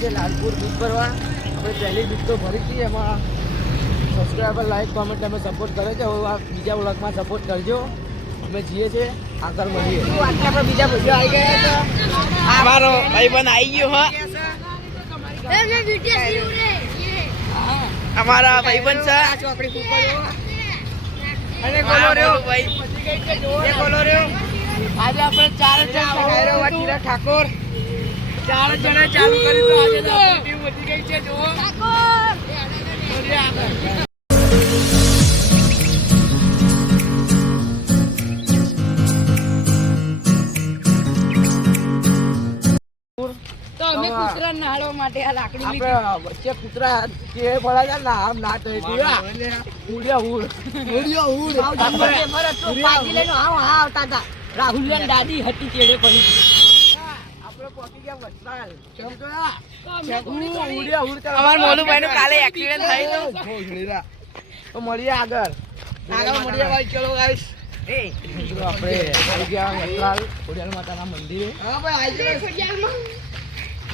છે લાલપુર બીચ ભરવા આપણે પહેલી બીચ તો ભરી હતી એમાં સબસ્ક્રાઈબર લાઈક કોમેન્ટ તમે સપોર્ટ કરે છે. હવે આ બીજા વ્લોગમાં સપોર્ટ કરજો. અમે જઈએ છીએ આગળ મળીએ. આટલા પર બીજા બધા આવી ગયા છે? અમારો ભાઈબંધ આવી ગયો હા. અમારા ભાઈબંધ છે. અને કોલો રહ્યો. ભાઈ કોલો રહ્યો. આજે આપણે ચાર જણ ઠાકોર. ચાર જણા ચાલુ કરી તો આજે તો ટીમ વધી ગઈ છે જો મળીએ અમે કૂતરા નાળવા માટે આ લાકડી વચ્ચે કૂતરા કે પડ્યા છે ને આમ ના થઈ ઉડ્યા. ઉડ. ઉડ્યા રાહુલ દાદી હતી ચેડે પડી. અમાર મોલુભાઈ નું કાલે એક્સિડન્ટ થયું તો. મળીએ આગળ. આગળ મળીએ ભાઈ ચલો ગાઈસ આપણે આવી ગયા વસ્ત્રાલ ખોડિયાર માતાના મંદિરે. હા ભાઈ આવી જાઓ.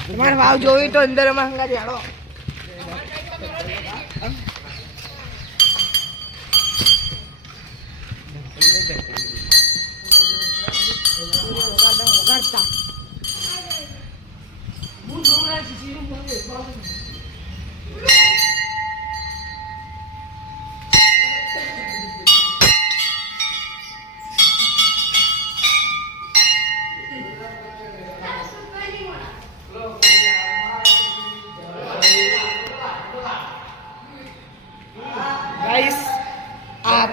તમારે વાવ જોવી તો અંદર હાલો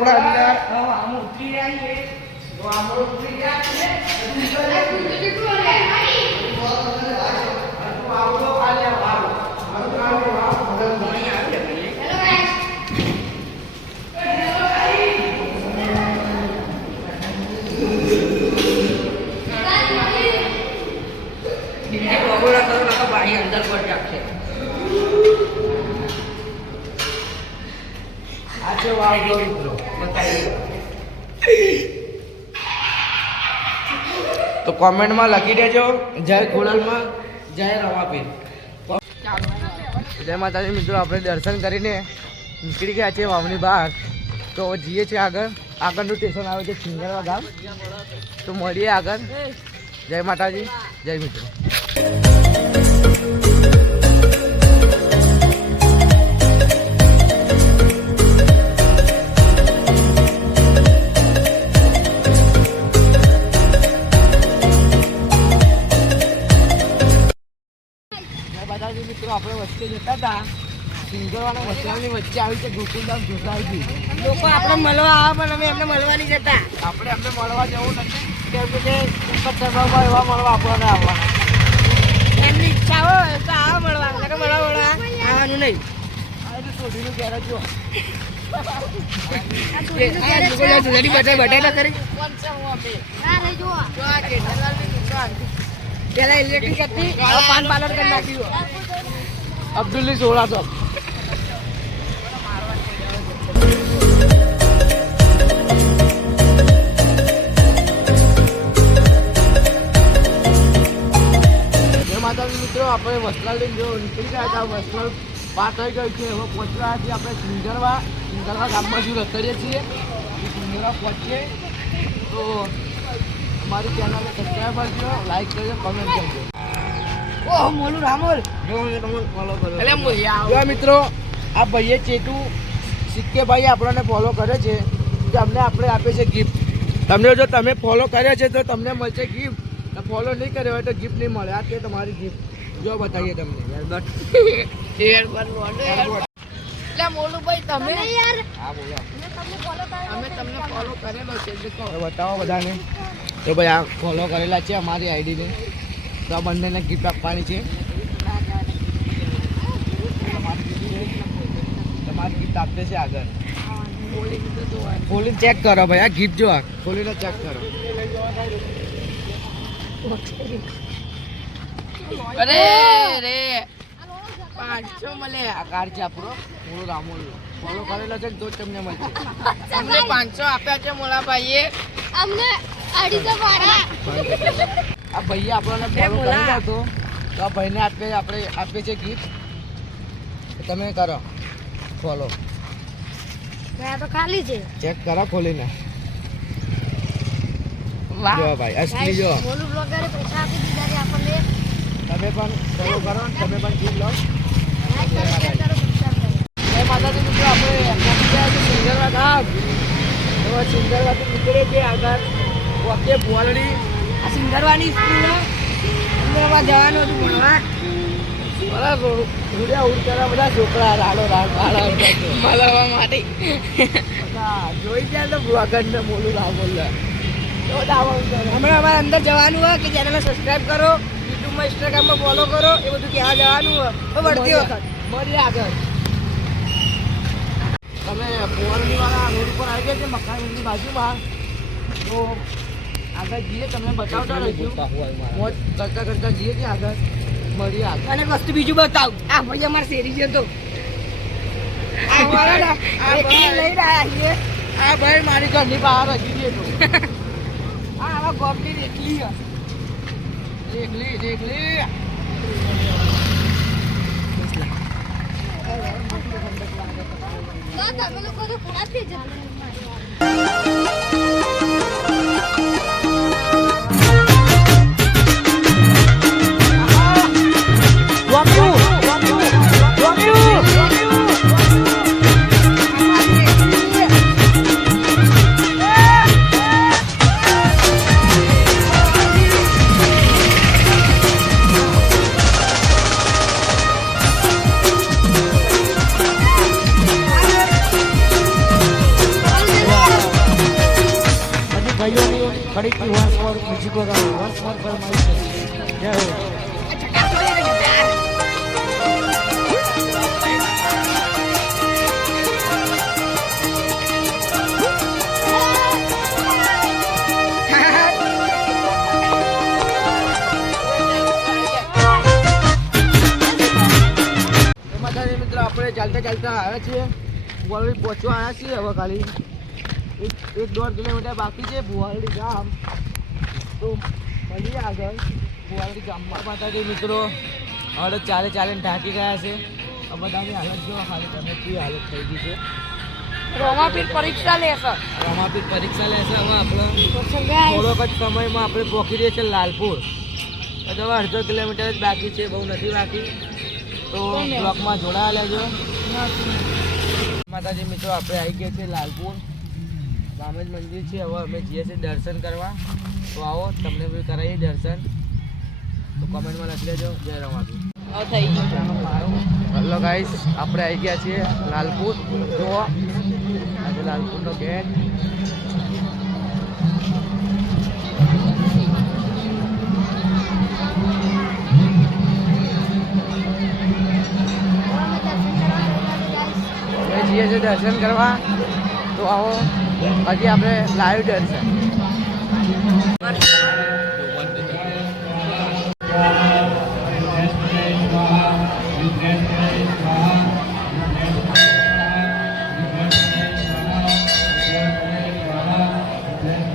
આપણા અંદર. આમ ઉતરી આવીએ. તો આપણો ઉતરી ગયા છે. આ છે વાવ જો મિત્રો તો કોમેન્ટમાં લખી દેજો. જય ખોડલમાં જય રવાપીર. જય માતાજી મિત્રો આપણે દર્શન કરીને નીકળી ગયા છીએ વાવની બહાર તો જઈએ છીએ આગળ. આગળનું સ્ટેશન આવે છે સિંગરવા ગામ. તો મળીએ આગળ. જય માતાજી જય મિત્રો. મિત્રો આપણે વચ્ચે જતા હતા. સિંગરવાના વચરાની વચ્ચે આવી છે ગોકુલધામ સોસાયટી લોકો આપણે મળવા આવે પણ અમે એમને મળવા નહીં જતા. આપણે એમને મળવા જવું નથી. કેમ કે તે એક એવા મળવા આપણને આવવાના. એમની ઈચ્છા હોય તો આવા મળવા. કે મળવા મળવા આવવાનું નહીં. સોઢીનું ગેરેજ જો. પેલા ઇલેક્ટ્રિક હતી પાન પાર્લર કરી નાખ્યું. અબ્દુલ્લી જય માતાજી મિત્રો, આપણે વસલાલ જો નીકળી ગયા હતા. વસલાલ પાર થઈ ગઈ છે. હવે પહોંચવા છીએ આપણે સિંગરવા સિંગરવા ગામમાં શું રખડીએ છીએ? એ સિંગરવા પહોંચીએ. તો અમારી ચેનલને સબસ્ક્રાઈબ કરજો લાઈક કરજો કમેન્ટ કરજો. ઓહ મોલું રામોલ એટલે જો મિત્રો આ ભાઈએ ચેતુ સિક્કે ભાઈ આપણને ફોલો કરે છે કે અમને આપણે આપે છે ગિફ્ટ તમને જો તમે ફોલો કર્યા છે તો તમને મળશે ગિફ્ટ ફોલો નહીં કર્યો હોય તો ગિફ્ટ નહીં મળે. આ કે તમારી ગિફ્ટ જો બતાવીએ તમને. એટલે મોલુભાઈ તમે? હા બોલો. અમે તમને ફોલો કરેલો છે બતાવો બધાને. તો ભાઈ આ ફોલો કરેલા છે અમારી આઈડીને તો આ બંનેને ગીફ્ટ આપવાની છે. તમારી ગીફ્ટ આપે છે આગળ. ખોલીને ચેક કરો ભાઈ આ ગીફ્ટ જો આ ખોલીને ચેક કરો. અરે રે પાંચસો મળે. આ કાર છે આપણો મોડો રામોલ. ફોલો કરેલો છે તો જ તમને મળશે. અમને પાંચસો આપ્યા છે મોલાભાઈએ. અમને અઢીસો મારા આ ભાઈએ આપણને ફોલો. હતો તો આ ભાઈને આપીએ આપણે આપીએ છીએ ગિફ્ટ તમે કરો ફોલો. તો ખાલી છે. ચેક કરો ખોલીને. વાહ. જો ભાઈ અસલી જો. મોનું બ્લોગરે પૈસા આપી દીધા છે આપણને. તમે પણ ફોલો કરો તમે પણ ગીત લો. એ કરો કરો કરો. માતાજી મિત્રો આપણે સિંગરવા ગામ તો સિંગરવાથી નીકળીએ છીએ આગળ. વખતે બોલડી આ સિંગરવાની સ્કૂલ સિંગરવા જવાનું હતું ભણવા ઉડ કરવા બધા છોકરા રાડો રાડ મળવા માટે. જોઈ ગયા તો બ્લોગર ને બોલું ના બોલે હમણાં અમારે અંદર જવાનું હોય કે ચેનલને સબસ્ક્રાઇબ કરો યુટ્યુબમાં ઇન્સ્ટાગ્રામમાં ફોલો કરો એ બધું ક્યાં જવાનું હોય. તો વળતી વખત. મળીએ આગળ તમે પોવરની વાળા રોડ ઉપર આવી ગયા છે મકાનની બાજુમાં? તો આગળ જઈએ તમને બતાવતા રહીશું. મોજ કરતા કરતા જઈએ છીએ આગળ મળીએ આગળ. અને વસ્તુ બીજું બતાવ. આ ભાઈ અમારે શેરી છે તો. આ ભાઈ. મારી ઘરની બહાર હજી છે તો. આ આવા ગોમની તમે લોકો તો થઈ જશે આપણે ચાલતા ચાલતા આવ્યા છીએ. ભુવાળી પહોંચવા આવ્યા છીએ હવે ખાલી. એક એક દોઢ કિલોમીટર બાકી છે ભુવાળી ગામ. તો મળીએ આગળ ભુવાળી ગામમાં. માતાજી મિત્રો હવે ચાલે ચાલે ઢાંકી ગયા છે. બધાની હાલત જો ખાલી તમે કેવી હાલત થઈ ગઈ છે. રોમાપીર પરીક્ષા લેશે રમાપીર પરીક્ષા લેશે હવે આપણે થોડોક જ સમયમાં આપણે પહોંચી રહીએ છીએ લાલપુર. તો અડધો કિલોમીટર જ બાકી છે બહુ નથી બાકી. તો બ્લોકમાં જોડાયા લેજો. માતાજી મિત્રો આપણે આવી ગયા છીએ લાલપુર. રામેજ મંદિર છે. હવે અમે જઈએ છીએ દર્શન કરવા. તો આવો તમને બી કરાવીએ દર્શન. તો કમેન્ટમાં લખી લેજો જય રમાજી થઈ ગયું. હેલો ગાઈસ આપણે આવી ગયા છીએ લાલપુર. જુઓ. આજે લાલપુરનો ગેટ દર્શન કરવા. તો આવો હજી આપણે લાઈવ દર્શન